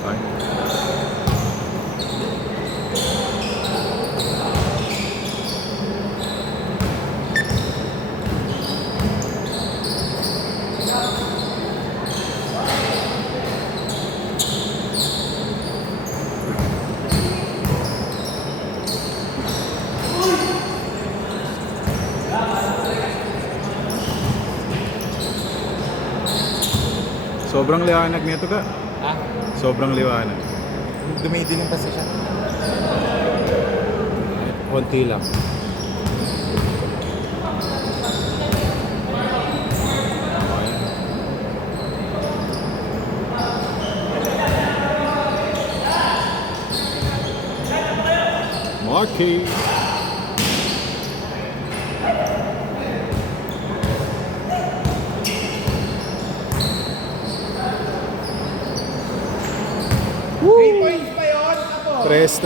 Ay. Sobrang liwanag nito ka. Ha? Sobrang liwanag. Dumidilim kasi siya. Konti lang. Marky. Woo! 3 points pa yun, ako. Tres.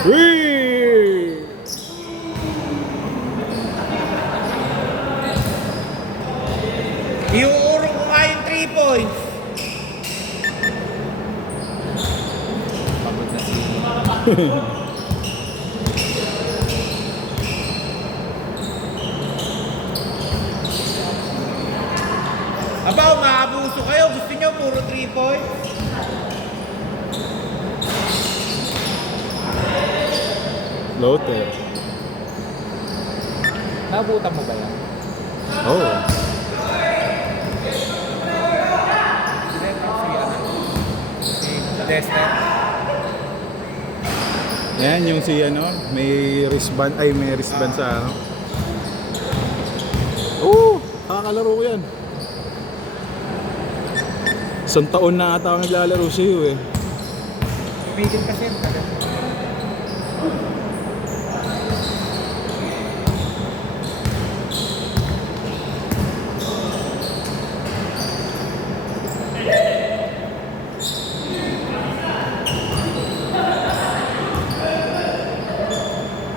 Three! Iuurong ko nga yung 3 points. Pagod na si... Aba, umaabuso kayo. Gusto nyo puro 3 points? Floater. Nabutan mo ba yan? Oh. Si Dexter. Yan yung si ano, may wristband, ay may wristband sa ano. Nakakalaro ko yan. Isang taon na ata akong naglalaro sa iyo eh. Tumigil kasi yun.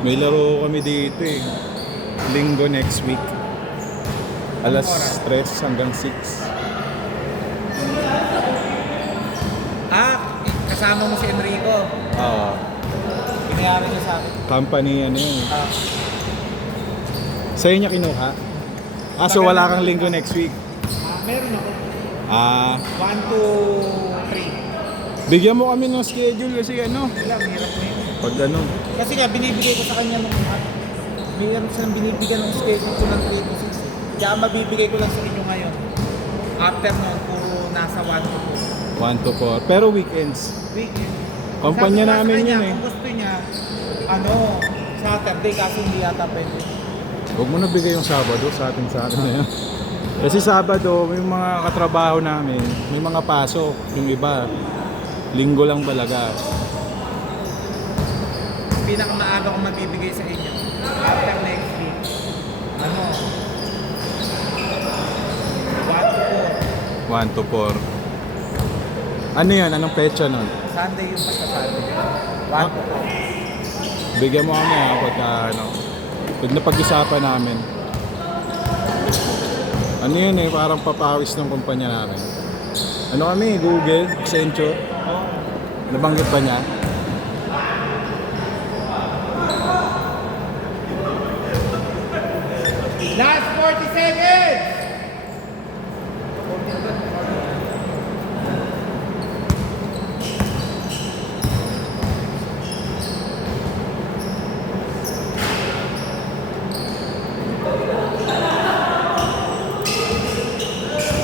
May laro kami dito eh. Linggo next week. Alas 3 hanggang 6. Kasama mo si Enrico. Pinayari niya sa akin. Company ano yun. Sa'yo niya kinuha? So wala kang linggo next week? Meron ako. 1 to 3. Bigyan mo kami ng schedule kasi ano. Wala, hirap na yun. Pag ano. Kasi nga, binibigay ko sa kanya nung mayroon silang binibigyan ng schedule ko ng 3 to 6. Kaya mabibigay ko lang sa inyo ngayon. After nun, puro nasa 1 to 1 to 4. Pero weekends. weekend. Kumpanya namin yun eh. Kung gusto niya, Saturday kasi hindi yata pwede. Huwag mo na bigay yung Sabado sa atin na yan. Kasi Sabado, may mga katrabaho namin, may mga pasok. Yung iba, linggo lang talaga. Pinakamaaga kong mabibigay sa inyo. After next week. 1 to 4. 1 to 4. Ano yan? Anong petsa nun? Sunday yung basta Sunday. 1 to 4. Bigyan mo kami pagka pag napag-isapan namin. Ano yun eh, parang papawis ng kumpanya namin. Ano kami, Google, Accenture. Nabanggit ba niya? Last 40 seconds!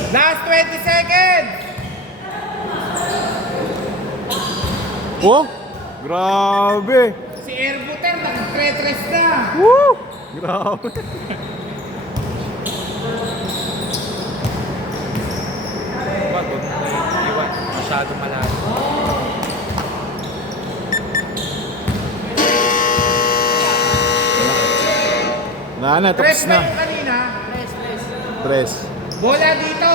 Last 20 seconds! Oh! Grabe! Si Airbuter nag-3-3 na! Woo! Grabe! Wag iwan. Masyado malayo. Wala na, tapos Press ba na. yung kanina? Press. Bola dito!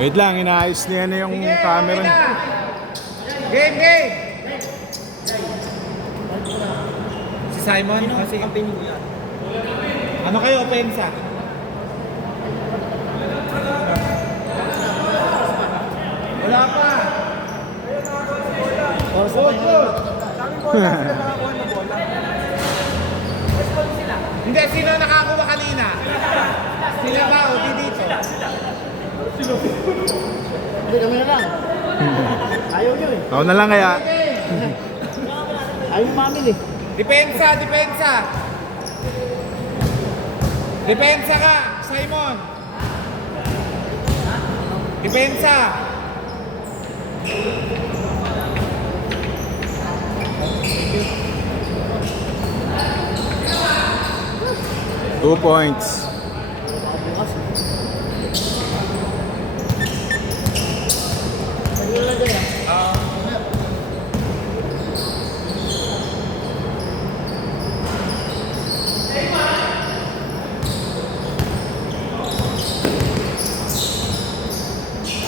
Wait lang, inaayos niya na yung camera. Game, game! Si Simon? Kasi ano kayo, Pensa? Wala pa! Hindi, sino nakakuha kanina? Sila ba o di dito? Hindi kami na lang. Ayaw nyo eh. Ako na lang kaya. Ayaw yung mamin eh. Depensa, depensa! Depensa ka, Simon! Depensa! Two points.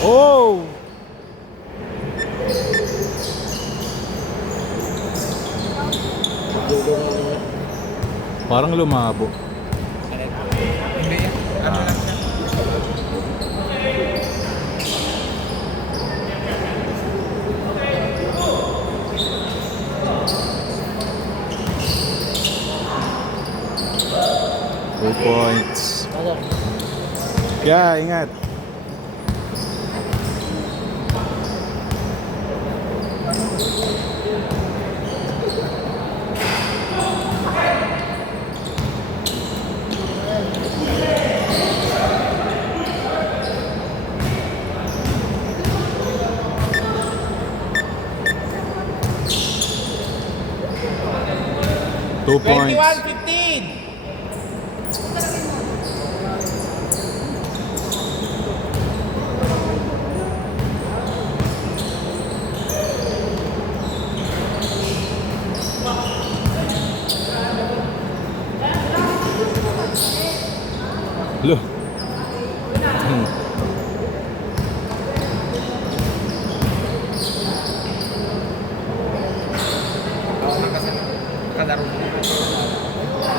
Oh! Parang lumabo. Hindi yan. Ano lang siya? Two points. Yeah, ingat. Two points. 21-15! Lo. Oo, nakalaro mo.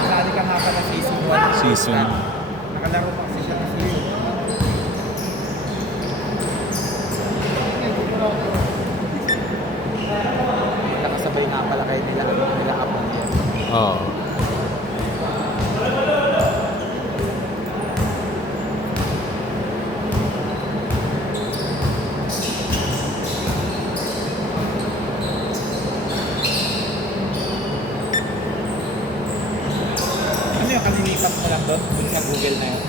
Nakali ka nga pala season 1. Season. Nakalaro mo kasi siya kasi yun. Nakasabay nga pala kayo nila Abang. Oo. Ano yung kalilipat mo lang doon? Dun sa Google na yun?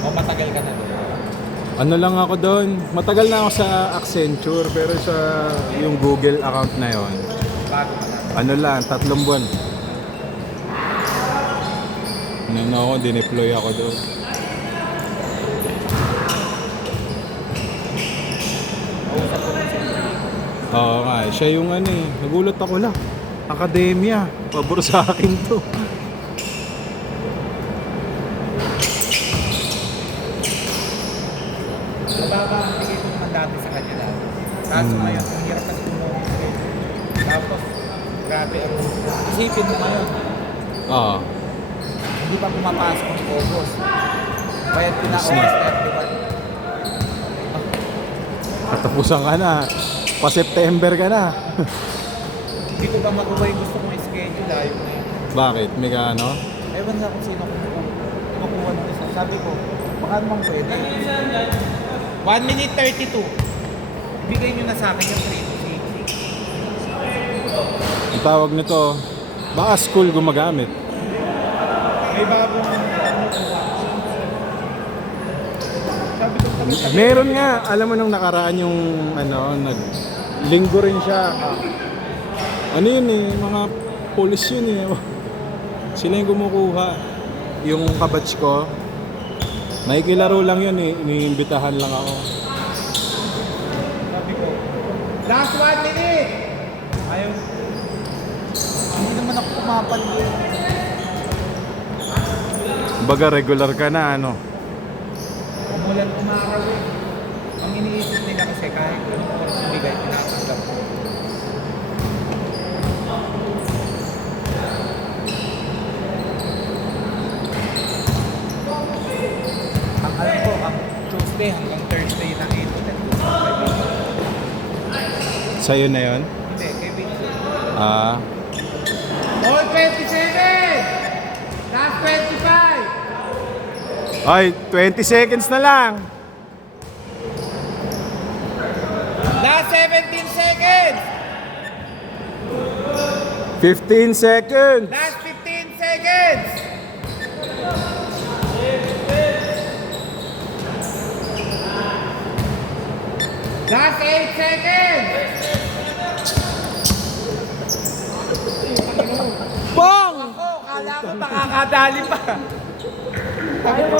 O matagal ka na doon? Ano lang ako doon? Matagal na ako sa Accenture pero sa yung Google account na yon. Bago ka na. Ano lang, 3 buwan. Nung ako, dineploy ako doon. Kausap ko lang siya. Oo nga, siya yung ano eh. Nagulat ako lang. Akademya. Pabor sa akin to. Mababa ang bigay ko naman dati sa kanya dati. Kaso ngayon, ang hirap kasi kumuha ng schedule. Tapos, grabe ang isipin mo ngayon. Oo. Hindi pa pumapasok ang August. Bayad ko na Yes, August na. 31. Katapusan ka na. Pa-September ka na. Hindi ko pa makuha yung gusto kong schedule ayaw na yun. Bakit? May ka ano? Ewan na kung sino kumukuha ng isa. Sabi ko, baka naman pwede. 1 minute 32. Bigay nyo na sa akin yung 3 to 6. Ang tawag nito, baka school gumagamit. May bagong sabi ko Meron nga, alam mo nung nakaraan yung ano, linggo rin siya. Ano yun eh, mga police yun eh. Sila yung kumukuha. Yung kabatch ko, nakikilaro lang yun eh, iniimbitahan lang ako. sabi ko, last 1 minute! Ayaw. Hindi naman ako pumapaligid. Baga regular ka na ano. Umulan umaraw eh. kahit anong oras ibigay, tinatanggap ko. Ang alam ko, ang Tuesday hanggang Thursday ng 8 to 10 to 5. Sa'yo na yon. Hindi, kay Vincent. Ah, All 27! Last 25! ay, 20 seconds na lang. Last 17 seconds! 15 seconds. Last 15 seconds! Last 8 seconds! Bang! Ako, kala ko makakadali pa. Tayo mo,